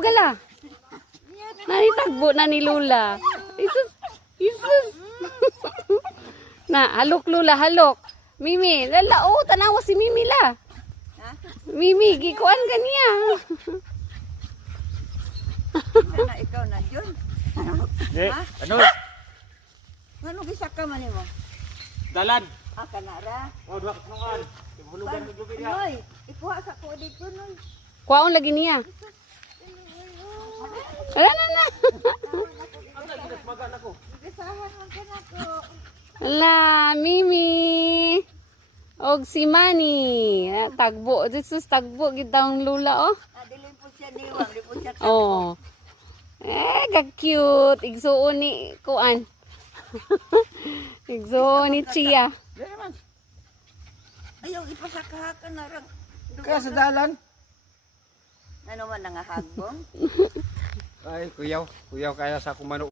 gala. Nanitagbo na ni Lula. Isus. Isus. Na, halok Lula, halok. Mimi, lala, oh, tanawa si Mimi la. Mimi, gikuan ka niya. Sana ikaw na yun. Ano? Ano gisa ka man mo? Dalan. Kanara. Oh, dua kasungan. Hulugan ng lubi niya. Noy, ikuha sa ko dito noy. Kuwaon lagi niya. Ala na. Gisahan man ka na ko. Ala, Mimi. Og si Manny. Tagbo. Jesus, tagbo. Gitang Lula, oh. Dili po siya niwang, dili po siya Oh. Ka-cute. Igsuon ni Kuan. Igsuon ni Chia. Ayaw ipasakaha ka na rin. Kaya sa dalan. Ano man nangahagbong? Ay, kuyaw. Kuyaw kaya sa kumano.